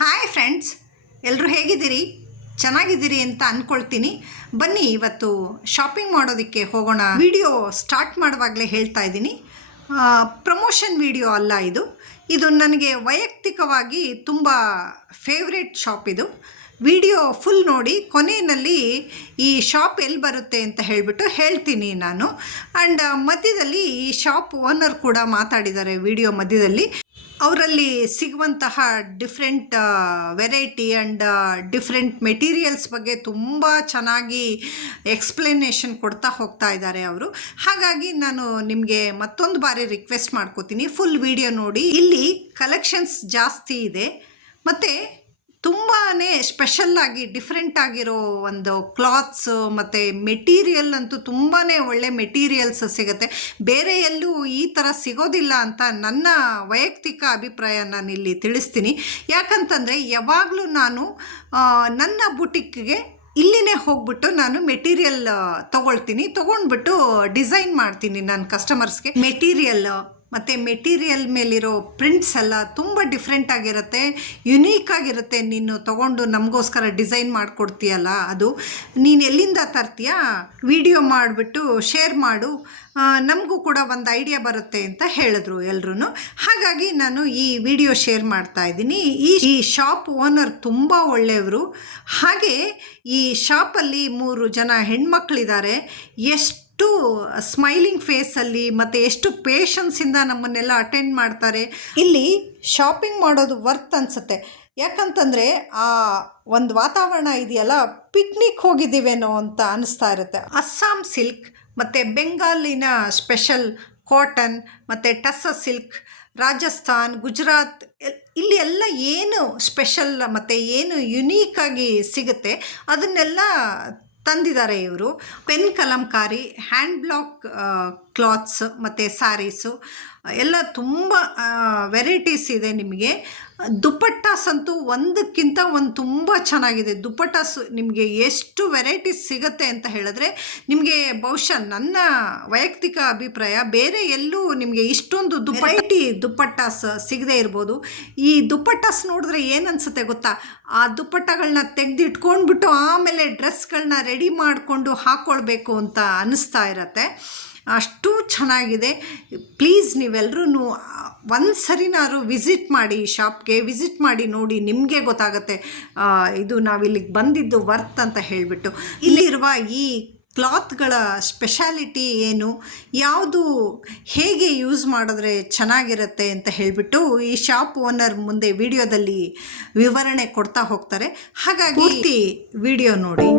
Hi friends ಎಲ್ಲರೂ ಹೇಗಿದ್ದೀರಿ? ಚೆನ್ನಾಗಿದ್ದೀರಿ ಅಂತ ಅಂದ್ಕೊಳ್ತೀನಿ ಬನ್ನಿ ಇವತ್ತು ಶಾಪಿಂಗ್ ಮಾಡೋದಕ್ಕೆ ಹೋಗೋಣ. ವಿಡಿಯೋ ಸ್ಟಾರ್ಟ್ ಮಾಡುವಾಗಲೇ ಹೇಳ್ತಾ ಇದ್ದೀನಿ. ಪ್ರಮೋಷನ್ ವಿಡಿಯೋ ಅಲ್ಲ ಇದು. ಇದು ನನಗೆ ವೈಯಕ್ತಿಕವಾಗಿ ತುಂಬ ಫೇವ್ರೆಟ್ ಶಾಪ್ ಇದು. ವಿಡಿಯೋ ಫುಲ್ ನೋಡಿ ಕೊನೆಯಲ್ಲಿ ಈ ಶಾಪ್ ಎಲ್ಲಿ ಬರುತ್ತೆ ಅಂತ ಹೇಳಿಬಿಟ್ಟು ಹೇಳ್ತೀನಿ ನಾನು. ಆ್ಯಂಡ್ ಮಧ್ಯದಲ್ಲಿ ಈ ಶಾಪ್ ಓನರ್ ಕೂಡ ಮಾತಾಡಿದ್ದಾರೆ ವಿಡಿಯೋ ಮಧ್ಯದಲ್ಲಿ. ಅವರಲ್ಲಿ ಸಿಗುವಂತಹ different variety and different materials ಬಗ್ಗೆ ತುಂಬ ಚೆನ್ನಾಗಿ ಎಕ್ಸ್ಪ್ಲನೇಷನ್ ಕೊಡ್ತಾ ಹೋಗ್ತಾ ಇದ್ದಾರೆ ಅವರು. ಹಾಗಾಗಿ ನಾನು ನಿಮಗೆ ಮತ್ತೊಂದು ಬಾರಿ ರಿಕ್ವೆಸ್ಟ್ ಮಾಡ್ಕೋತೀನಿ. ಫುಲ್ ವಿಡಿಯೋ ನೋಡಿ. ಇಲ್ಲಿ ಕಲೆಕ್ಷನ್ಸ್ ಜಾಸ್ತಿ ಇದೆ. ಮತ್ತು ತುಂಬಾ ಸ್ಪೆಷಲ್ಲಾಗಿ ಡಿಫ್ರೆಂಟ್ ಆಗಿರೋ ಒಂದು ಕ್ಲಾತ್ಸು ಮತ್ತು ಮೆಟೀರಿಯಲ್ ಅಂತೂ ತುಂಬಾ ಒಳ್ಳೆ ಮೆಟೀರಿಯಲ್ಸ್ ಸಿಗುತ್ತೆ. ಬೇರೆ ಎಲ್ಲೂ ಈ ಥರ ಸಿಗೋದಿಲ್ಲ ಅಂತ ನನ್ನ ವೈಯಕ್ತಿಕ ಅಭಿಪ್ರಾಯ ನಾನು ಇಲ್ಲಿ ತಿಳಿಸ್ತೀನಿ. ಯಾಕಂತಂದರೆ ಯಾವಾಗಲೂ ನಾನು ನನ್ನ ಬುಟಿಕ್ಗೆ ಇಲ್ಲಿನೇ ಹೋಗ್ಬಿಟ್ಟು ನಾನು ಮೆಟೀರಿಯಲ್ ತೊಗೊಳ್ತೀನಿ. ತೊಗೊಂಡ್ಬಿಟ್ಟು ಡಿಸೈನ್ ಮಾಡ್ತೀನಿ ನನ್ನ ಕಸ್ಟಮರ್ಸ್ಗೆ ಮೆಟೀರಿಯಲ್ ಮತ್ತು ಮೆಟೀರಿಯಲ್ ಮೇಲಿರೋ ಪ್ರಿಂಟ್ಸ್ ಎಲ್ಲ ತುಂಬ ಡಿಫ್ರೆಂಟ್ ಆಗಿರುತ್ತೆ ಯುನೀಕ್ ಆಗಿರುತ್ತೆ ನೀನು ತೊಗೊಂಡು ನಮಗೋಸ್ಕರ ಡಿಸೈನ್ ಮಾಡಿಕೊಡ್ತೀಯಲ್ಲ ಅದು. ನೀನು ಎಲ್ಲಿಂದ ತರ್ತೀಯಾ? ವಿಡಿಯೋ ಮಾಡಿಬಿಟ್ಟು ಶೇರ್ ಮಾಡು. ನಮಗೂ ಕೂಡ ಒಂದು ಐಡಿಯಾ ಬರುತ್ತೆ ಅಂತ ಹೇಳಿದ್ರು ಎಲ್ರೂ ಹಾಗಾಗಿ ನಾನು ಈ ವಿಡಿಯೋ ಶೇರ್ ಮಾಡ್ತಾ ಇದ್ದೀನಿ. ಈ ಈ ಶಾಪ್ ಓನರ್ ತುಂಬ ಒಳ್ಳೆಯವರು. ಹಾಗೆ ಈ ಶಾಪಲ್ಲಿ ಮೂರು ಜನ ಹೆಣ್ಮಕ್ಳಿದ್ದಾರೆ. ಎಷ್ಟು ಸ್ಮೈಲಿಂಗ್ ಫೇಸಲ್ಲಿ ಮತ್ತು ಎಷ್ಟು ಪೇಷನ್ಸಿಂದ ನಮ್ಮನ್ನೆಲ್ಲ ಅಟೆಂಡ್ ಮಾಡ್ತಾರೆ. ಇಲ್ಲಿ ಶಾಪಿಂಗ್ ಮಾಡೋದು ವರ್ತ್ ಅನಿಸುತ್ತೆ. ಯಾಕಂತಂದರೆ ಆ ಒಂದು ವಾತಾವರಣ ಇದೆಯಲ್ಲ ಪಿಕ್ನಿಕ್ ಹೋಗಿದ್ದೀವೇನೋ ಅಂತ ಅನಿಸ್ತಾ ಇರುತ್ತೆ. ಅಸ್ಸಾಂ ಸಿಲ್ಕ್ ಮತ್ತು ಬೆಂಗಾಲಿನ ಸ್ಪೆಷಲ್ ಕಾಟನ್ ಮತ್ತು ಟಸ್ಸ ಸಿಲ್ಕ್ ರಾಜಸ್ಥಾನ್ ಗುಜರಾತ್ ಇಲ್ಲಿ ಎಲ್ಲ ಏನು ಸ್ಪೆಷಲ್ ಮತ್ತು ಏನು ಯುನೀಕಾಗಿ ಸಿಗುತ್ತೆ, ಅದನ್ನೆಲ್ಲ ತಂದಿದ್ದಾರೆ ಇವರು. Pen Kalamkari hand block clothes ಮತ್ತು ಸ್ಯಾರೀಸು ಎಲ್ಲ ತುಂಬ ವೆರೈಟೀಸ್ ಇದೆ ನಿಮಗೆ. ದುಪ್ಪಟ್ಟಾಸ್ ಅಂತೂ ಒಂದಕ್ಕಿಂತ ಒಂದು ತುಂಬ ಚೆನ್ನಾಗಿದೆ. ದುಪ್ಪಟ್ಟಾಸ್ ನಿಮಗೆ ಎಷ್ಟು ವೆರೈಟೀಸ್ ಸಿಗುತ್ತೆ ಅಂತ ಹೇಳಿದ್ರೆ, ನಿಮಗೆ ಬಹುಶಃ ನನ್ನ ವೈಯಕ್ತಿಕ ಅಭಿಪ್ರಾಯ, ಬೇರೆ ಎಲ್ಲೂ ನಿಮಗೆ ಇಷ್ಟೊಂದು ದುಪ್ಪಟ್ಟಿ ದುಪ್ಪಟ್ಟಾಸ್ ಸಿಗದೆ ಇರ್ಬೋದು. ಈ ದುಪ್ಪಟ್ಟಾಸ್ ನೋಡಿದ್ರೆ ಏನನ್ಸುತ್ತೆ ಗೊತ್ತಾ? ಆ ದುಪ್ಪಟ್ಟಗಳನ್ನ ತೆಗೆದಿಟ್ಕೊಂಡ್ಬಿಟ್ಟು ಆಮೇಲೆ ಡ್ರೆಸ್ಗಳನ್ನ ರೆಡಿ ಮಾಡಿಕೊಂಡು ಹಾಕ್ಕೊಳ್ಬೇಕು ಅಂತ ಅನ್ನಿಸ್ತಾ ಇರತ್ತೆ. ಅಷ್ಟು ಚೆನ್ನಾಗಿದೆ. ಪ್ಲೀಸ್ ನೀವೆಲ್ಲರೂ ಒಂದು ಸರಿನಾದ್ರು ವಿಸಿಟ್ ಮಾಡಿ ಶಾಪ್ಗೆ ವಿಸಿಟ್ ಮಾಡಿ ನೋಡಿ ನಿಮಗೆ ಗೊತ್ತಾಗುತ್ತೆ ಇದು ನಾವಿಲ್ಲಿಗೆ ಬಂದಿದ್ದು ವರ್ತ್ ಅಂತ ಹೇಳಿಬಿಟ್ಟು. ಇಲ್ಲಿರುವ ಈ ಕ್ಲಾತ್ಗಳ ಸ್ಪೆಷಾಲಿಟಿ ಏನು ಯಾವುದು ಹೇಗೆ ಯೂಸ್ ಮಾಡಿದ್ರೆ ಚೆನ್ನಾಗಿರುತ್ತೆ ಅಂತ ಹೇಳಿಬಿಟ್ಟು ಈ ಶಾಪ್ ಓನರ್ ಮುಂದೆ ವಿಡಿಯೋದಲ್ಲಿ ವಿವರಣೆ ಕೊಡ್ತಾ ಹೋಗ್ತಾರೆ. ಹಾಗಾಗಿ ವಿಡಿಯೋ ನೋಡಿ.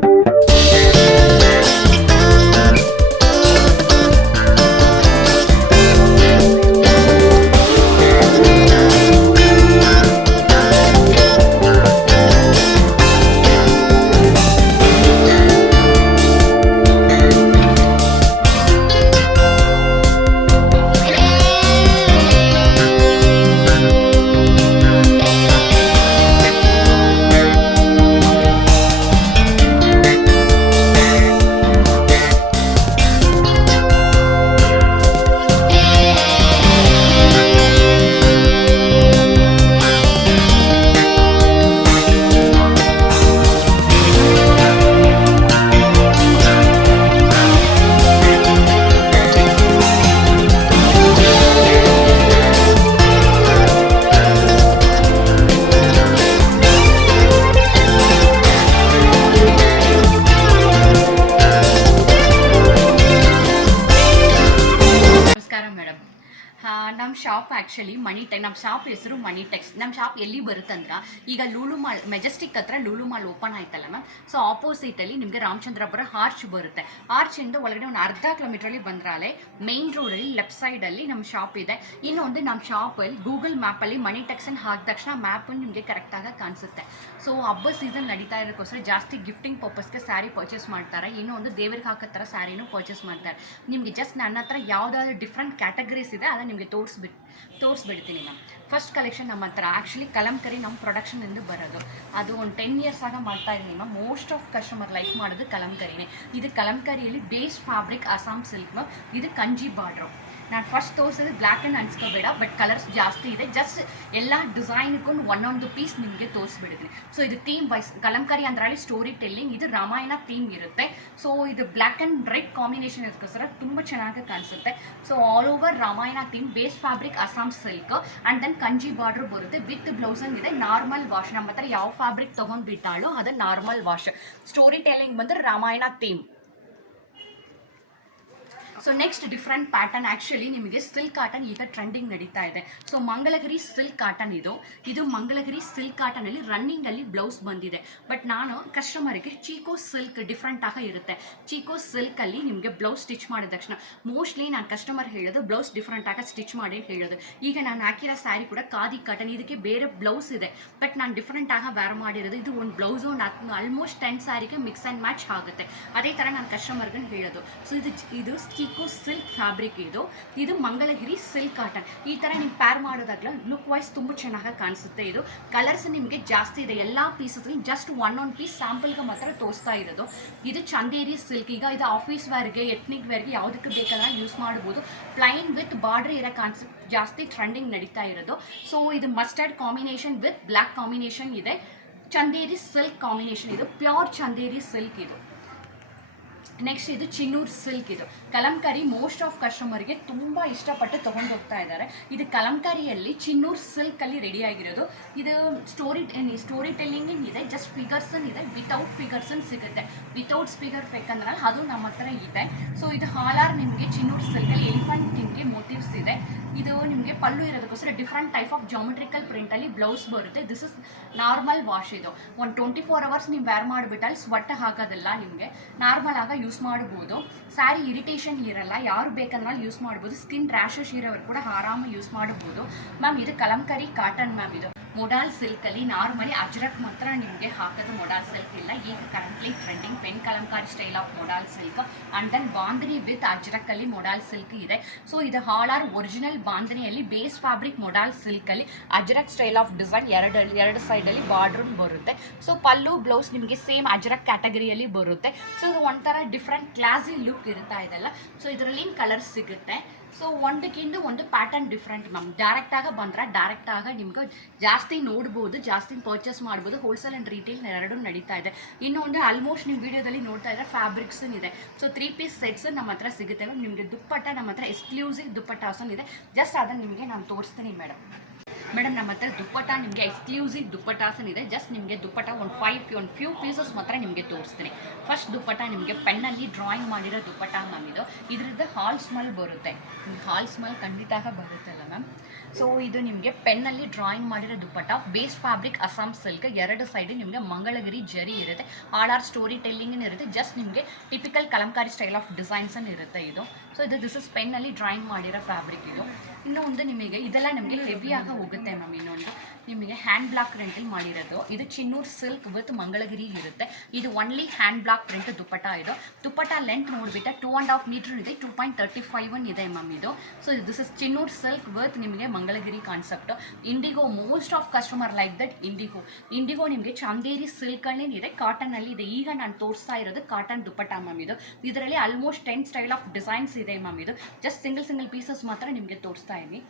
ಶಾಪ್ ಆ್ಯಕ್ಚುಲಿ ಟೆಕ್ ನಮ್ಮ ಶಾಪ್ ಹೆಸರು ಮನಿ ಟೆಕ್ಸ್ ನಮ್ಮ ಶಾಪ್ ಎಲ್ಲಿ ಬರುತ್ತಂದ್ರೆ ಈಗ ಲೂಲು ಮಾಲ್ ಮೆಜೆಸ್ಟಿಕ್ ಹತ್ರ ಲೂಲು ಮಾಲ್ ಓಪನ್ ಆಯ್ತಲ್ಲ ಮ್ಯಾಮ್ ಸೊ ಆಪೋಸಿಟಲ್ಲಿ ನಿಮಗೆ ರಾಮಚಂದ್ರಪುರ ಆರ್ಚ್ ಬರುತ್ತೆ. ಆರ್ಚಿಂದ ಒಳಗಡೆ ಒಂದು ಅರ್ಧ ಕಿಲೋಮೀಟ್ರಲ್ಲಿ ಬಂದ್ರಾಲೆ ಮೇನ್ ರೋಡಲ್ಲಿ ಲೆಫ್ಟ್ ಸೈಡಲ್ಲಿ ನಮ್ಮ ಶಾಪ್ ಇದೆ. ಇನ್ನೊಂದು ನಮ್ಮ ಶಾಪಲ್ಲಿ ಗೂಗಲ್ ಮ್ಯಾಪಲ್ಲಿ ಮನಿ ಟೆಕ್ಸನ್ ಹಾಕಿದ ತಕ್ಷಣ ಮ್ಯಾಪು ನಿಮಗೆ ಕರೆಕ್ಟಾಗಿ ಕಾಣಿಸುತ್ತೆ. ಸೊ ಹಬ್ಬ ಸೀಸನ್ ನಡೀತಾ ಇರೋಕ್ಕೋಸ್ಕರ ಜಾಸ್ತಿ ಗಿಫ್ಟಿಂಗ್ ಪರ್ಪಸ್ಗೆ ಸ್ಯಾರಿ ಪರ್ಚೇಸ್ ಮಾಡ್ತಾರೆ. ಇನ್ನೂ ಒಂದು ದೇವರಿಗೆ ಹಾಕೋ ಥರ ಸ್ಯಾರಿನೂ ಪರ್ಚೇಸ್ ಮಾಡ್ತಾರೆ. ನಿಮಗೆ ಜಸ್ಟ್ ನನ್ನ ಹತ್ರ ಯಾವುದಾದ್ರು ಡಿಫ್ರೆಂಟ್ ಕ್ಯಾಟಗರೀಸ್ ಇದೆ, ಅದನ್ನು ನಿಮಗೆ ತೋರಿಸ್ಬಿಟ್ಟು ತೋರಿಸ್ಬಿಡ್ತೀನಿ ನಾನು. ಫಸ್ಟ್ ಕಲೆಕ್ಷನ್ ನಮ್ಮ ಹತ್ರ. ಆ್ಯಕ್ಚುಲಿ ಕಲಂಕರಿ ನಮ್ಮ ಪ್ರೊಡಕ್ಷನಿಂದ ಬರೋದು. ಅದು ಒಂದು ಟೆನ್ ಇಯರ್ಸ್ ಆಗ ಮಾಡ್ತಾ ಇದ್ದೀನಿ ma'am most of customer like ಮಾಡೋದು ಕಲಂಕರಿನೇ. ಇದು ಕಲಂಕರಿಯಲ್ಲಿ base fabric Assam silk ma'am ಇದು ಕಂಜಿ ಬಾರ್ಡ್ರು. ನಾನು ಫಸ್ಟ್ ತೋರಿಸಿದ್ರೆ ಬ್ಲ್ಯಾಕ್ ಆ್ಯಂಡ್ ಅನ್ಸ್ಕೋಬೇಡ ಬಟ್ ಕಲರ್ಸ್ ಜಾಸ್ತಿ ಇದೆ ಜಸ್ಟ್ ಎಲ್ಲ ಡಿಸೈನ್ಗೂ ಒಂದೊಂದು ಪೀಸ್ ನಿಮಗೆ ತೋರಿಸ್ಬಿಡ್ತೀನಿ ಸೊ ಇದು ಥೀಮ್ ವೈಸ್ ಕಲಂಕಾರಿ ಅಂದ್ರಲ್ಲಿ ಸ್ಟೋರಿ ಟೆಲ್ಲಿಂಗ್ ಇದು ರಾಮಾಯಣ ಥೀಮ್ ಇರುತ್ತೆ ಸೊ ಇದು ಬ್ಲ್ಯಾಕ್ ಆ್ಯಂಡ್ ರೆಡ್ ಕಾಂಬಿನೇಷನ್ ಇದಕ್ಕೋಸ್ಕರ ತುಂಬ ಚೆನ್ನಾಗಿ ಕಾಣಿಸುತ್ತೆ so all over Ramayana theme base fabric Assam silk and then ಕಂಜಿ border ಬರುತ್ತೆ ವಿತ್ ಬ್ಲೌಸನ್ ಇದೆ ನಾರ್ಮಲ್ ವಾಶ್ ನಮ್ಮ ಹತ್ರ ಯಾವ ಫ್ಯಾಬ್ರಿಕ್ ತೊಗೊಂಡ್ಬಿಟ್ಟಾಳೋ ಅದು ನಾರ್ಮಲ್ ವಾಶ್ ಸ್ಟೋರಿ ಟೆಲ್ಲಿಂಗ್ ಬಂದ್ರೆ Ramayana theme so next different pattern actually ನಿಮಗೆ ಸಿಲ್ಕ್ ಕಾಟನ್ ಈಗ ಟ್ರೆಂಡಿಂಗ್ ನಡೀತಾ ಇದೆ. ಸೊ ಮಂಗಳಗಿರಿ ಸಿಲ್ಕ್ ಕಾಟನ್ ಇದು. ಇದು ಮಂಗಳಗಿರಿ ಸಿಲ್ಕ್ ಕಾಟನಲ್ಲಿ ರನ್ನಿಂಗಲ್ಲಿ ಬ್ಲೌಸ್ ಬಂದಿದೆ. ಬಟ್ ನಾನು ಕಸ್ಟಮರಿಗೆ ಚೀಕೋ ಸಿಲ್ಕ್ ಡಿಫ್ರೆಂಟ್ ಆಗ ಇರುತ್ತೆ. ಚೀಕೋ ಸಿಲ್ಕಲ್ಲಿ ನಿಮಗೆ ಬ್ಲೌಸ್ ಸ್ಟಿಚ್ ಮಾಡಿದ ತಕ್ಷಣ ಮೋಸ್ಟ್ಲಿ ನಾನು ಕಸ್ಟಮರ್ ಹೇಳೋದು ಬ್ಲೌಸ್ ಡಿಫ್ರೆಂಟ್ ಆಗ ಸ್ಟಿಚ್ ಮಾಡಿ ಹೇಳೋದು. ಈಗ ನಾನು ಹಾಕಿರೋ ಸ್ಯಾರಿ ಕೂಡ ಖಾದಿ ಕಾಟನ್ ಇದಕ್ಕೆ ಬೇರೆ ಬ್ಲೌಸ್ ಇದೆ. ಬಟ್ ನಾನು ಡಿಫ್ರೆಂಟ್ ಆಗ ವ್ಯಾರ್ ಮಾಡಿರೋದು, ಇದು ಒಂದು ಬ್ಲೌಸು ಒಂದು ಆಲ್ಮೋಸ್ಟ್ ಟೆನ್ ಸ್ಯಾರಿಗೆ ಮಿಕ್ಸ್ ಆ್ಯಂಡ್ ಮ್ಯಾಚ್ ಆಗುತ್ತೆ. ಅದೇ ಥರ ನಾನು ಕಸ್ಟಮರ್ಗನ್ನು ಹೇಳೋದು. ಸೊ ಇದು ಇದು ಚೀಕೋ ಸಿಲ್ಕ್ ಫ್ಯಾಬ್ರಿಕ್ ಇದು. ಇದು ಮಂಗಳಗಿರಿ ಸಿಲ್ಕ್ ಕಾಟನ್ ಈ ಥರ ನೀವು ಪ್ಯಾರ್ ಮಾಡೋದಾಗ್ಲ ಲುಕ್ ವೈಸ್ ತುಂಬ ಚೆನ್ನಾಗಿ ಕಾಣಿಸುತ್ತೆ ಇದು. ಕಲರ್ಸ್ ನಿಮಗೆ ಜಾಸ್ತಿ ಇದೆ. ಎಲ್ಲ ಪೀಸಲ್ಲಿ ಜಸ್ಟ್ ಒನ್ ಒನ್ ಪೀಸ್ ಸ್ಯಾಂಪಲ್ಗೆ ಮಾತ್ರ ತೋರಿಸ್ತಾ ಇರೋದು. ಇದು ಚಂದೇರಿ ಸಿಲ್ಕ್ ಈಗ ಇದು ಆಫೀಸ್ ವೇರ್ಗೆ ಎಥ್ನಿಕ್ ವೇರ್ಗೆ ಯಾವುದಕ್ಕೆ ಬೇಕಾದ್ರೆ ಯೂಸ್ ಮಾಡ್ಬೋದು. ಪ್ಲೈನ್ ವಿತ್ ಬಾರ್ಡ್ರ್ ಇರೋ ಕಾನ್ಸೆಪ್ಟ್ ಜಾಸ್ತಿ ಟ್ರೆಂಡಿಂಗ್ ನಡೀತಾ ಇರೋದು. ಸೊ ಇದು mustard combination with black combination ಇದೆ. ಚಂದೇರಿ ಸಿಲ್ಕ್ ಕಾಂಬಿನೇಷನ್ ಇದು. ಪ್ಯೂರ್ ಚಂದೇರಿ ಸಿಲ್ಕ್ ಇದು. ನೆಕ್ಸ್ಟ್ ಇದು ಚಿನ್ನೂರ್ ಸಿಲ್ಕ್ ಇದು. ಕಲಂಕಾರಿ ಮೋಸ್ಟ್ ಆಫ್ ಕಸ್ಟಮರ್ಗೆ ತುಂಬ ಇಷ್ಟಪಟ್ಟು ತೊಗೊಂಡು ಹೋಗ್ತಾ ಇದ್ದಾರೆ. ಇದು ಕಲಂಕಾರಿಯಲ್ಲಿ ಚಿನ್ನೂರ್ ಸಿಲ್ಕಲ್ಲಿ ರೆಡಿ ಆಗಿರೋದು. ಇದು ಸ್ಟೋರಿ ಸ್ಟೋರಿ ಟೆಲ್ಲಿಂಗ್ ಇದೆ ಜಸ್ಟ್ ಫಿಗರ್ಸ್ ಇದೆ. ವಿತೌಟ್ ಫಿಗರ್ಸ್ ಸಿಗುತ್ತೆ. ವಿತೌಟ್ ಸ್ಪೀಕರ್ ಬೇಕಂದ್ರೆ ಅದು ನಮ್ಮ ಹತ್ರ ಇದೆ. ಸೊ ಇದು ಹಾಲಾರ್ ನಿಮಗೆ ಚಿನ್ನೂರ್ ಸಿಲ್ಕಲ್ಲಿ ಎಲಿಫೆಂಟ್ ನಿಮಗೆ ಮೋಟಿವ್ಸ್ ಇದೆ. ಇದು ನಿಮಗೆ ಪಲ್ಲು ಇರೋದಕ್ಕೋಸ್ಕರ ಡಿಫ್ರೆಂಟ್ ಟೈಪ್ ಆಫ್ ಜಾಮೆಟ್ರಿಕಲ್ ಪ್ರಿಂಟಲ್ಲಿ ಬ್ಲೌಸ್ ಬರುತ್ತೆ. ದಿಸ್ ಇಸ್ ನಾರ್ಮಲ್ ವಾಶ್ ಇದು. ಒಂದು ಟ್ವೆಂಟಿ ಫೋರ್ ಅವರ್ಸ್ ನೀವು ವೇರ್ ಮಾಡಿಬಿಟ್ಟಲ್ಲಿ ಸ್ವಟ್ಟ ಹಾಕೋದಿಲ್ಲ ನಿಮಗೆ. ನಾರ್ಮಲ್ ಆಗ ಯೂಸ್ ಮಾಡ್ಬೋದು. ಸ್ಯಾರಿ ಇರಿಟೇಷನ್ ಇರಲ್ಲ. ಯಾರು ಬೇಕಂದ್ರೆ ಯೂಸ್ ಮಾಡ್ಬೋದು. ಸ್ಕಿನ್ ರ್ಯಾಶಸ್ ಇರೋರು ಕೂಡ ಆರಾಮಾಗಿ ಯೂಸ್ ಮಾಡ್ಬೋದು. ಮ್ಯಾಮ್ ಇದು ಕಲಂಕರಿ ಕಾಟನ್ ಮ್ಯಾಮ್ ಇದು. ಮೊಡಾಲ್ ಸಿಲ್ಕಲ್ಲಿ ನಾರ್ಮಲಿ ಅಜ್ರಕ್ ಮಾತ್ರ ನಿಮಗೆ ಹಾಕೋದು ಮೊಡಾಲ್ ಸಿಲ್ಕ್ ಇಲ್ಲ. ಈಗ currently trending pen Kalamkari style of modal silk. And then Bandhani with ಅಜ್ರಕ್ಕಲ್ಲಿ modal silk ಇದೆ. ಸೊ ಇದು ಹಾಳಾರ್ ಒರಿಜಿನಲ್ ಬಾಂಧನಿಯಲ್ಲಿ ಬೇಸ್ ಫ್ಯಾಬ್ರಿಕ್ ಮೊಡಾಲ್ ಸಿಲ್ಕಲ್ಲಿ ಅಜ್ರಕ್ ಸ್ಟೈಲ್ ಆಫ್ ಡಿಸೈನ್ ಎರಡು ಎರಡು ಸೈಡಲ್ಲಿ ಬಾರ್ಡ್ರ್ ಬರುತ್ತೆ. ಸೊ ಪಲ್ಲು ಬ್ಲೌಸ್ ನಿಮಗೆ ಸೇಮ್ ಅಜ್ರಕ್ ಕ್ಯಾಟಗರಿಯಲ್ಲಿ ಬರುತ್ತೆ. ಸೊ ಇದು ಒಂಥರ ಡಿಫ್ರೆಂಟ್ ಕ್ಲಾಸಿ ಲುಕ್ ಇರ್ತಾ ಇದೆಲ್ಲ. ಸೊ ಇದರಲ್ಲಿ ಕಲರ್ಸ್ ಸಿಗುತ್ತೆ. ಸೊ ಒಂದಕ್ಕಿಂತ ಒಂದು ಪ್ಯಾಟರ್ನ್ ಡಿಫ್ರೆಂಟ್ ಮ್ಯಾಮ್ ಡೈರೆಕ್ಟಾಗ ಬಂದ್ರೆ ಡೈರೆಕ್ಟಾಗ ನಿಮ್ಗೆ ಜಾಸ್ತಿ ನೋಡ್ಬೋದು, ಜಾಸ್ತಿ ಪರ್ಚೇಸ್ ಮಾಡ್ಬೋದು. ಹೋಲ್ಸೇಲ್ ಆ್ಯಂಡ್ ರೀಟೇಲ್ ಎರಡೂ ನಡೀತಾ ಇದೆ. ಇನ್ನೊಂದು ಆಲ್ಮೋಸ್ಟ್ ನೀವು ವಿಡಿಯೋದಲ್ಲಿ ನೋಡ್ತಾ ಇದ್ರೆ ಫ್ಯಾಬ್ರಿಕ್ಸ್ ಇದೆ. ಸೊ ತ್ರೀ ಪೀಸ್ ಸೆಟ್ಸ್ ನಮ್ಮ ಹತ್ರ ಸಿಗುತ್ತೆ ಮ್ಯಾಮ್ ನಿಮಗೆ ದುಪ್ಪಟ್ಟ ನಮ್ಮ ಹತ್ರ ಎಕ್ಸ್ಕ್ಲೂಸಿವ್ ದುಪ್ಪಟ್ಟ ಹಾಸನ್ ಇದೆ ಜಸ್ಟ್ ಅದನ್ನು ನಿಮಗೆ ನಾನು ತೋರಿಸ್ತೀನಿ ಮೇಡಮ್ ಮೇಡಮ್, ನಮ್ಮ ಹತ್ರ ದುಪ್ಪಟ್ಟ ನಿಮಗೆ ಎಕ್ಸ್ಕ್ಲೂಸಿವ್ ದುಪ್ಪಟಾಸನ್ ಇದೆ. ಜಸ್ಟ್ ನಿಮಗೆ ದುಪ್ಪಟ್ಟ ಒಂದು ಫೈವ್ ಒಂದು ಫ್ಯೂ ಪೀಸಸ್ ಮಾತ್ರ ನಿಮಗೆ ತೋರಿಸ್ತೀನಿ. ಫಸ್ಟ್ ದುಪ್ಪಟ್ಟ ನಿಮಗೆ ಪೆನ್ನಲ್ಲಿ ಡ್ರಾಯಿಂಗ್ ಮಾಡಿರೋ ದುಪ್ಪಟ್ಟ ಮ್ಯಾಮ್ ಇದು. ಇದರದ್ದು ಹಾಲ್ ಸ್ಮೆಲ್ ಬರುತ್ತೆ. ಹಾಲ್ ಸ್ಮೆಲ್ ಖಂಡಿತ ಬರುತ್ತಲ್ಲ ಮ್ಯಾಮ್ ಸೊ ಇದು ನಿಮಗೆ ಪೆನ್ನಲ್ಲಿ ಡ್ರಾಯಿಂಗ್ ಮಾಡಿರೋ dupatta. Base fabric Assam silk ಎರಡು ಸೈಡ್ ನಿಮಗೆ ಮಂಗಳಗಿರಿ ಜರಿ ಇರುತ್ತೆ. ಆಲ್ ಆರ್ ಸ್ಟೋರಿ ಟೆಲ್ಲಿಂಗ್ ಇರುತ್ತೆ. ಜಸ್ಟ್ ನಿಮಗೆ typical Kalamkari style of designs ಇರುತ್ತೆ ಇದು. ಸೊ ಇದು ದಿಸ್ ಇಸ್ ಪೆನ್ನಲ್ಲಿ ಡ್ರಾಯಿಂಗ್ ಮಾಡಿರೋ ಫ್ಯಾಬ್ರಿಕ್ ಇದು. ಇನ್ನೊಂದು ನಿಮಗೆ, ಇದೆಲ್ಲ ನಿಮಗೆ ಹೆವಿಯಾಗಿ ಹೋಗುತ್ತೆ ಮ್ಯಾಮ್ ಇನ್ನೊಂದು. ನಿಮಗೆ ಹ್ಯಾಂಡ್ ಬ್ಲಾಕ್ ಪ್ರಿಂಟಲ್ಲಿ ಮಾಡಿರೋದು. ಇದು ಚಿನ್ನೂರ್ ಸಿಲ್ಕ್ ವಿತ್ ಮಂಗಳಗಿರಿ ಇರುತ್ತೆ. ಇದು only hand block print dupatta ಇದು. ದುಪ್ಪಟ ಲೆಂತ್ ನೋಡಿಬಿಟ್ಟು ಟೂ ಆ್ಯಂಡ್ ಹಾಫ್ ಮೀಟ್ರ್ ಇದೆ ಟೂ ಪಾಯಿಂಟ್ ತರ್ಟಿ ಫೈವ್ ಇದೆ ಮ್ಯಾಮ್ ಇದು. So this is Chinnur silk with ನಿಮಗೆ Mangalagiri concept indigo most of customer like that indigo indigo ನಿಮಗೆ ಚಂದೇರಿ ಇದೆ ಕಾಟನಲ್ಲಿ ಇದೆ. ಈಗ ನಾನು ತೋರಿಸ್ತಾ ಇರೋದು ಕಾಟನ್ ದುಪ್ಪಟ ಮ್ಯಾಮ್ ಇದು. ಇದರಲ್ಲಿ almost ten style of designs ಇದೆ ಮ್ಯಾಮ್ ಇದು. ಜಸ್ಟ್ ಸಿಂಗಲ್ ಸಿಂಗಲ್ ಪೀಸಸ್ ಮಾತ್ರ ನಿಮಗೆ ತೋರಿಸ್ತಾ ಇದ್ದೀನಿ.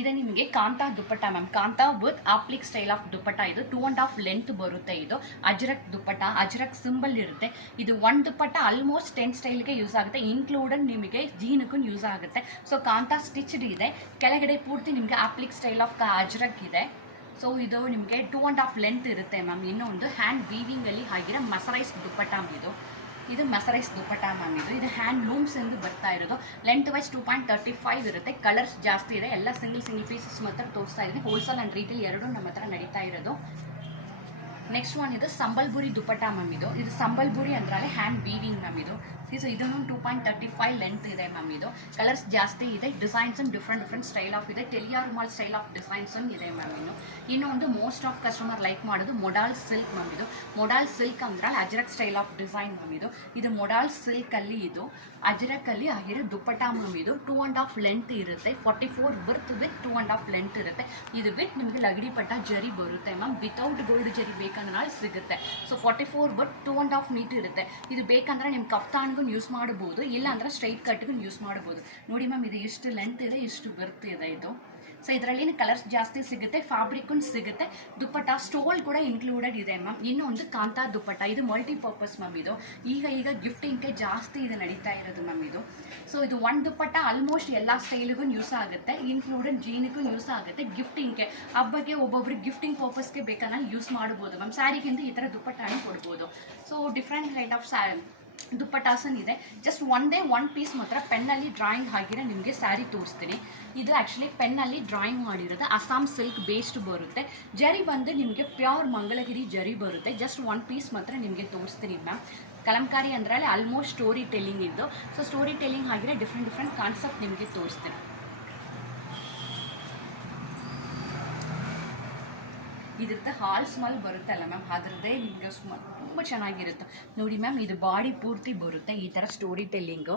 ಇದು ನಿಮಗೆ kantha dupatta ma'am. Kantha with applique style of dupatta ಇದು. ಟೂ ಆ್ಯಂಡ್ ಹಾಫ್ ಲೆಂತ್ ಬರುತ್ತೆ ಇದು. ಅಜ್ರಕ್ ದುಪ್ಪಟ್ಟ, ಅಜ್ರಕ್ ಸಿಂಬಲ್ ಇರುತ್ತೆ. ಇದು ಒನ್ ದುಪ್ಪಟ್ಟ ಆಲ್ಮೋಸ್ಟ್ ಟೆನ್ ಸ್ಟೈಲ್ಗೆ ಯೂಸ್ ಆಗುತ್ತೆ. ಇನ್ಕ್ಲೂಡೆಡ್ ನಿಮಗೆ ಜೀನಕ್ಕೂ ಯೂಸ್ ಆಗುತ್ತೆ. ಸೊ ಕಾಂತಾ ಸ್ಟಿಚ್ಡ್ ಇದೆ. ಕೆಳಗಡೆ ಪೂರ್ತಿ ನಿಮಗೆ ಆಪ್ಲಿಕ್ ಸ್ಟೈಲ್ ಆಫ್ ಅಜ್ರಕ್ ಇದೆ. ಸೊ ಇದು ನಿಮಗೆ ಟೂ ಆ್ಯಂಡ್ ಹಾಫ್ ಲೆಂತ್ ಇರುತ್ತೆ ಮ್ಯಾಮ್. ಇನ್ನೊಂದು ಹ್ಯಾಂಡ್ ವೀವಿಂಗಲ್ಲಿ ಆಗಿರೋ ಮಸರೈಸ್ ದುಪ್ಪಟ್ಟ ಇದು. ಇದು ಮಸರೈಸ್ ದುಪ್ಪಟ್ಟ ಮ್ಯಾಮ್ ಇದು. ಇದು ಹ್ಯಾಂಡ್ ಲೂಮ್ಸ್ ಎಂದು ಬರ್ತಾ ಇರೋದು. Length wise two point thirty five ಇರುತ್ತೆ. ಕಲರ್ಸ್ ಜಾಸ್ತಿ ಇದೆ. ಎಲ್ಲ ಸಿಂಗಲ್ ಸಿಂಗಲ್ ಪೀಸಸ್ ಮಾತ್ರ ತೋರಿಸ್ತಾ ಇದ್ದೀನಿ. ಹೋಲ್ಸೇಲ್ ಆ್ಯಂಡ್ ರೀಟೇಲ್ ಎರಡೂ ನಮ್ಮ ಹತ್ರ ನಡೀತಾ ಇರೋದು. ನೆಕ್ಸ್ಟ್ ಒನ್ ಇದು ಸಂಬಲ್ಪುರಿ ದುಪ್ಪಟ್ಟ ಮ್ಯಾಮ್ ಇದು. ಇದು ಸಂಬಲ್ಪುರಿ ಅಂದ್ರೆ ಹ್ಯಾಂಡ್ ವೀವಿಂಗ್ ಮ್ಯಾಮ್ ಇದು. ಸೊ ಇದನ್ನು two point thirty five length ಇದೆ ಮ್ಯಾಮ್ ಇದು. ಕಲರ್ಸ್ ಜಾಸ್ತಿ ಇದೆ designs different different style of ಇದೆ. ಟೆಲಿಯಾರ್ ಮಾಲ್ ಸ್ಟೈಲ್ ಆಫ್ ಡಿಸೈನ್ಸ್ ಇದೆ ಮ್ಯಾಮ್ ಇನ್ನು ಇನ್ನು ಒಂದು ಮೋಸ್ಟ್ ಆಫ್ ಕಸ್ಟಮರ್ ಲೈಕ್ ಮಾಡೋದು ಮೊಡಾಲ್ ಸಿಲ್ಕ್ ಮ್ಯಾಮ್ ಇದು. ಮೊಡಾಲ್ ಸಿಲ್ಕ್ ಅಂದ್ರೆ Ajrakh style of design ma'am ಇದು. ಇದು ಮೊಡಾಲ್ ಸಿಲ್ಕಲ್ಲಿ ಇದು. ಅಜ್ರಕಲ್ಲಿ ಆಗಿರೋ ದುಪ್ಪಟ್ಟ ಮ್ಯಾಮ್ ಇದು. ಟೂ ಆ್ಯಂಡ್ ಆಫ್ ಲೆಂತ್ ಇರುತ್ತೆ. Forty four breadth with two and half length ಇರುತ್ತೆ. ಇದು ವಿತ್ ನಿಮಗೆ ಲಗಡಿ ಪಟ್ಟ ಜರಿ ಬರುತ್ತೆ ಮ್ಯಾಮ್ ವಿತೌಟ್ ಗೋಲ್ಡ್ ಜರಿ ಬೇಕು. ಬೇಕಂದ್ರೆ ಸಿಗುತ್ತೆ. So forty four but two and half metre ಇರುತ್ತೆ. ಇದು ಬೇಕಂದ್ರೆ ನಿಮ್ಮ ಕಫ್ತಾನ್ಗೂ ಯೂಸ್ ಮಾಡ್ಬೋದು ಇಲ್ಲ ಅಂದ್ರೆ ಸ್ಟ್ರೈಟ್ ಕಟ್ಗೂ ಯೂಸ್ ಮಾಡ್ಬೋದು ನೋಡಿ ಮ್ಯಾಮ್ ಇದು ಎಷ್ಟು ಲೆಂತ್ ಇದೆ ಬರ್ತ್ ಇದೆ ಇದು. ಸೊ ಇದರಲ್ಲಿ ಕಲರ್ಸ್ ಜಾಸ್ತಿ ಸಿಗುತ್ತೆ ಫ್ಯಾಬ್ರಿಕ್ಕು ಸಿಗುತ್ತೆ. ದುಪ್ಪಟ್ಟ ಸ್ಟೋಲ್ ಕೂಡ ಇನ್ಕ್ಲೂಡೆಡ್ ಇದೆ ಮ್ಯಾಮ್ ಇನ್ನೊಂದು ಕಾಂತಾ ದುಪ್ಪಟ್ಟ. ಇದು ಮಲ್ಟಿಪರ್ಪಸ್ ಮ್ಯಾಮ್ ಇದು. ಈಗ ಈಗ ಗಿಫ್ಟಿಂಗ್ಗೆ ಜಾಸ್ತಿ ಇದು ನಡೀತಾ ಇರೋದು ಮ್ಯಾಮ್ ಇದು. ಸೊ ಇದು ಒಂದು ದುಪ್ಪಟ್ಟ ಆಲ್ಮೋಸ್ಟ್ ಎಲ್ಲ ಸ್ಟೈಲಿಗೂ ಯೂಸ್ ಆಗುತ್ತೆ. ಇನ್ಕ್ಲೂಡೆಡ್ ಜೀನಿಗೂ ಯೂಸ್ ಆಗುತ್ತೆ ಗಿಫ್ಟಿಂಗ್ಗೆ ಹಬ್ಬಕ್ಕೆ ಒಬ್ಬೊಬ್ರಿಗೆ ಗಿಫ್ಟಿಂಗ್ ಪರ್ಪಸ್ಗೆ ಬೇಕನ್ನ ಯೂಸ್ ಮಾಡ್ಬೋದು ಮ್ಯಾಮ್ ಸ್ಯಾರಿಗಿಂತ ಈ ಥರ ದುಪ್ಪಟ್ಟನ್ನು ಕೊಡ್ಬೋದು. ಸೊ ಡಿಫ್ರೆಂಟ್ ಕೈಂಡ್ ಆಫ್ ಸ್ಯಾ ದುಪ್ಪಟಾಸನ್ ಇದೆ just one day one piece ಮಾತ್ರ ಪೆನ್ನಲ್ಲಿ ಡ್ರಾಯಿಂಗ್ ಆಗಿರೋ ನಿಮಗೆ ಸ್ಯಾರಿ ತೋರಿಸ್ತೀನಿ. ಇದು ಆ್ಯಕ್ಚುಲಿ ಪೆನ್ನಲ್ಲಿ ಡ್ರಾಯಿಂಗ್ ಮಾಡಿರೋದು ಅಸ್ಸಾಂ ಸಿಲ್ಕ್ ಬೇಸ್ಡ್ ಬರುತ್ತೆ. ಜರಿ ಬಂದು ನಿಮಗೆ ಪ್ಯೂರ್ ಮಂಗಳಗಿರಿ ಜರಿ ಬರುತ್ತೆ. ಜಸ್ಟ್ ಒನ್ ಪೀಸ್ ಮಾತ್ರ ನಿಮಗೆ ತೋರಿಸ್ತೀನಿ ಮ್ಯಾಮ್ ಕಲಂಕಾರಿ ಅಂದ್ರೆ ಆಲ್ಮೋಸ್ಟ್ ಸ್ಟೋರಿ ಟೆಲ್ಲಿಂಗ್ ಇದ್ದು. ಸೊ ಸ್ಟೋರಿ ಟೆಲ್ಲಿಂಗ್ ಆಗಿರೋ ಡಿಫ್ರೆಂಟ್ ಡಿಫ್ರೆಂಟ್ ಕಾನ್ಸೆಪ್ಟ್ ನಿಮಗೆ ತೋರಿಸ್ತೀನಿ. ಇದ್ರದ್ದು ಹಾಲ್ ಸ್ಮೆಲ್ ಬರುತ್ತಲ್ಲ ಮ್ಯಾಮ್ ಅದರದ್ದೇ ನಿಮಗೆ ಸ್ಮೆಲ್ ತುಂಬ ಚೆನ್ನಾಗಿರುತ್ತೆ. ನೋಡಿ ಮ್ಯಾಮ್ ಇದು ಬಾಡಿ ಪೂರ್ತಿ ಬರುತ್ತೆ. ಈ ಥರ ಸ್ಟೋರಿ ಟೆಲ್ಲಿಂಗು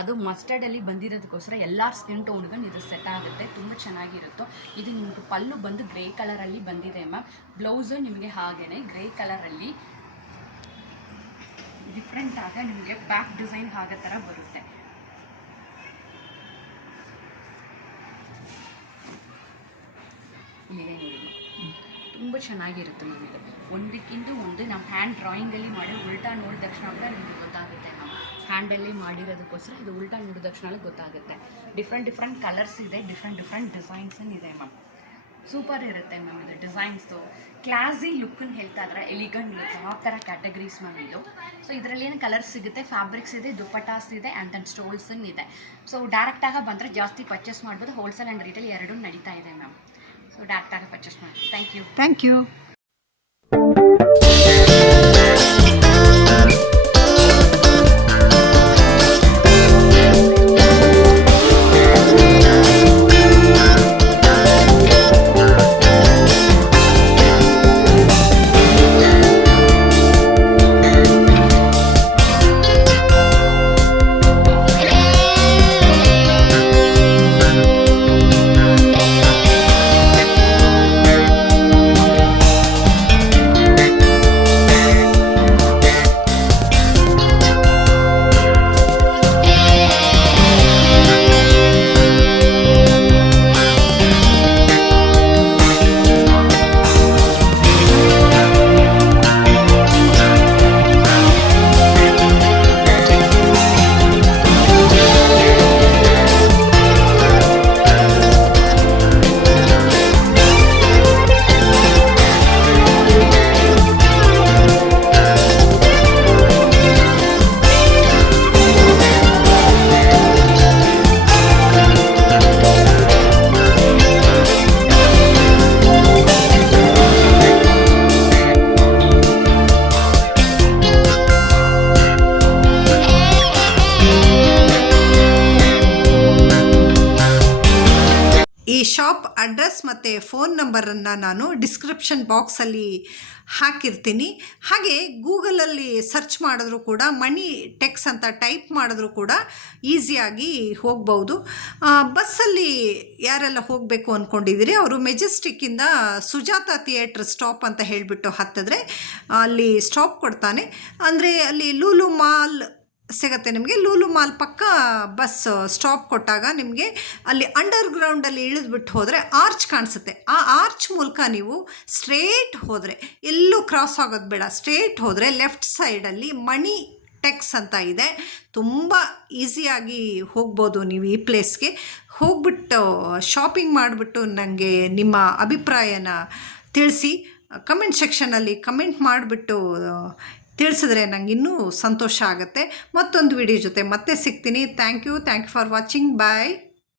ಅದು ಮಸ್ಟರ್ಡಲ್ಲಿ ಬಂದಿರೋದಕ್ಕೋಸ್ಕರ ಎಲ್ಲ ಸ್ಕಿನ್ ಟೋನ್ಗೂ ಇದು ಸೆಟ್ ಆಗುತ್ತೆ. ತುಂಬ ಚೆನ್ನಾಗಿರುತ್ತೋ. ಇದು ನಿಮಗೆ ಪಲ್ಲು ಬಂದು ಗ್ರೇ ಕಲರಲ್ಲಿ ಬಂದಿದೆ ಮ್ಯಾಮ್ ಬ್ಲೌಸು ನಿಮಗೆ ಹಾಗೇ ಗ್ರೇ ಕಲರಲ್ಲಿ ಡಿಫ್ರೆಂಟ್ ಆಗ ನಿಮಗೆ ಬ್ಯಾಕ್ ಡಿಸೈನ್ ಆಗೋ ಥರ ಬರುತ್ತೆ. ಇಲ್ಲಿದೆ ನೋಡಿ ತುಂಬ ಚೆನ್ನಾಗಿರುತ್ತೆ ನಮಗೆ ಒಂದಕ್ಕಿಂತ ಒಂದು ನಮ್ಮ ಹ್ಯಾಂಡ್ ಡ್ರಾಯಿಂಗಲ್ಲಿ ಮಾಡಿ ಉಲ್ಟಾ ನೋಡಿದ ತಕ್ಷಣ ಕೂಡ ನಿಮಗೆ ಗೊತ್ತಾಗುತ್ತೆ ನಾವು ಹ್ಯಾಂಡಲ್ಲಿ ಮಾಡಿರೋದಕ್ಕೋಸ್ಕರ ಇದು ಉಲ್ಟಾ ನೋಡಿದ ತಕ್ಷಣ ಗೊತ್ತಾಗುತ್ತೆ. ಡಿಫ್ರೆಂಟ್ ಡಿಫ್ರೆಂಟ್ ಕಲರ್ಸ್ ಇದೆ ಡಿಫ್ರೆಂಟ್ ಡಿಫ್ರೆಂಟ್ ಡಿಸೈನ್ಸ್ ಇದೆ ಮ್ಯಾಮ್. ಸೂಪರ್ ಇರುತ್ತೆ ಮ್ಯಾಮ್ ಇದು ಡಿಸೈನ್ಸು ಕ್ಲಾಸಿ ಲುಕ್ಕನ್ನು ಹೇಳ್ತಾ ಇದ್ರೆ ಎಲಿಗಂಟ್ ಲುಕ್ ಆ ಥರ ಕ್ಯಾಟಗರೀಸ್ ಮ್ಯಾಮ್ ಇದು. ಸೊ ಇದರಲ್ಲಿ ಏನು ಕಲರ್ಸ್ ಸಿಗುತ್ತೆ? ಫ್ಯಾಬ್ರಿಕ್ಸ್ ಇದೆ ದುಪ್ಪಟಾಸ್ ಇದೆ ಆ್ಯಂಡ್ ದನ್ ಸ್ಟೋಲ್ಸ್ ಇದೆ. ಸೊ ಡೈರೆಕ್ಟಾಗಿ ಬಂದರೆ ಜಾಸ್ತಿ ಪರ್ಚೇಸ್ ಮಾಡ್ಬೋದು. ಹೋಲ್ಸೇಲ್ ಆ್ಯಂಡ್ ರಿಟೇಲ್ ಎರಡೂ ನಡೀತಾ ಇದೆ ಮ್ಯಾಮ್. ಸೊ ಡೈರೆಕ್ಟಾಗಿ ಪರ್ಚೇಸ್ ಮಾಡಿ thank you thank you phone ನಂಬರನ್ನು ನಾನು ಡಿಸ್ಕ್ರಿಪ್ಷನ್ ಬಾಕ್ಸಲ್ಲಿ ಹಾಕಿರ್ತೀನಿ. ಹಾಗೆ ಗೂಗಲಲ್ಲಿ ಸರ್ಚ್ ಮಾಡಿದ್ರೂ ಕೂಡ ಮಣಿ ಟೆಕ್ಸ್ ಅಂತ ಟೈಪ್ ಮಾಡಿದ್ರೂ ಕೂಡ ಈಸಿಯಾಗಿ ಹೋಗ್ಬೋದು. ಬಸ್ಸಲ್ಲಿ ಯಾರೆಲ್ಲ ಹೋಗಬೇಕು ಅಂದ್ಕೊಂಡಿದ್ದೀರಿ ಅವರು ಮೆಜೆಸ್ಟಿಕ್ಕಿಂದ ಸುಜಾತ ಥಿಯೇಟ್ರ್ ಸ್ಟಾಪ್ ಅಂತ ಹೇಳಿಬಿಟ್ಟು ಹತ್ತಿದ್ರೆ ಅಲ್ಲಿ ಸ್ಟಾಪ್ ಕೊಡ್ತಾನೆ. ಅಂದರೆ ಅಲ್ಲಿ ಲೂಲು ಮಾಲ್ ಸಿಗತ್ತೆ. ನಿಮಗೆ ಲೂಲು ಮಾಲ್ ಪಕ್ಕ ಬಸ್ ಸ್ಟಾಪ್ ಕೊಟ್ಟಾಗ ನಿಮಗೆ ಅಲ್ಲಿ ಅಂಡರ್ ಗ್ರೌಂಡಲ್ಲಿ ಇಳಿದ್ಬಿಟ್ಟು ಹೋದರೆ ಆರ್ಚ್ ಕಾಣಿಸುತ್ತೆ. ಆ ಆರ್ಚ್ ಮೂಲಕ ನೀವು ಸ್ಟ್ರೇಟ್ ಹೋದರೆ, ಎಲ್ಲೂ ಕ್ರಾಸ್ ಆಗೋದು ಬೇಡ. ಸ್ಟ್ರೇಟ್ ಹೋದರೆ ಲೆಫ್ಟ್ ಸೈಡಲ್ಲಿ ಮಣಿ ಟೆಕ್ಸ್ ಅಂತ ಇದೆ. ತುಂಬ ಈಸಿಯಾಗಿ ಹೋಗ್ಬೋದು ನೀವು ಈ ಪ್ಲೇಸ್ಗೆ. ಹೋಗ್ಬಿಟ್ಟು ಶಾಪಿಂಗ್ ಮಾಡಿಬಿಟ್ಟು ನನಗೆ ನಿಮ್ಮ ಅಭಿಪ್ರಾಯನ ತಿಳಿಸಿ. ಕಮೆಂಟ್ ಸೆಕ್ಷನಲ್ಲಿ ಕಮೆಂಟ್ ಮಾಡಿಬಿಟ್ಟು ತಿಳಿಸಿದ್ರೆ ನಂಗೆ ಇನ್ನೂ ಸಂತೋಷ ಆಗುತ್ತೆ. ಮತ್ತೊಂದು ವಿಡಿಯೋ ಜೊತೆ ಮತ್ತೆ ಸಿಗ್ತೀನಿ. Thank you thank you for watching bye